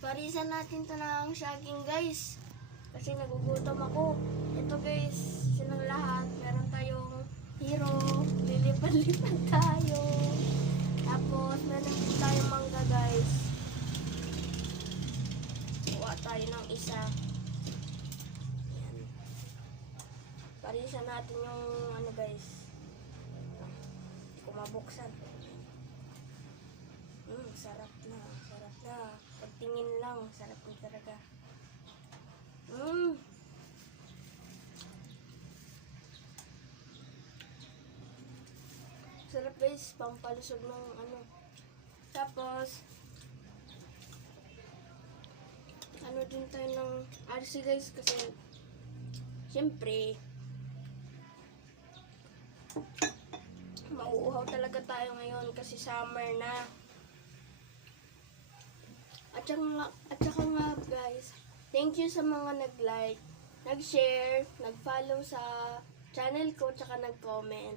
Parisan natin to ng saging guys. Kasi nagugutom ako. Ito guys, silang lahat. Meron tayong hero. Lilipad-lipad tayo. Tapos, meron din tayong mangga guys. Kuha tayo ng isa. Yan. Parisan natin yung ano guys. Hindi ko mabuksan. Sarap na. Sarap na. Pagtingin lang, sarap na talaga. Sarap guys, pampalusog ng ano. Tapos, ano din tayo ng RC guys kasi, syempre, mauuhaw talaga tayo ngayon kasi summer na. At saka nga guys, thank you sa mga nag-like, nag-share, nag-follow sa channel ko, tsaka nag-comment.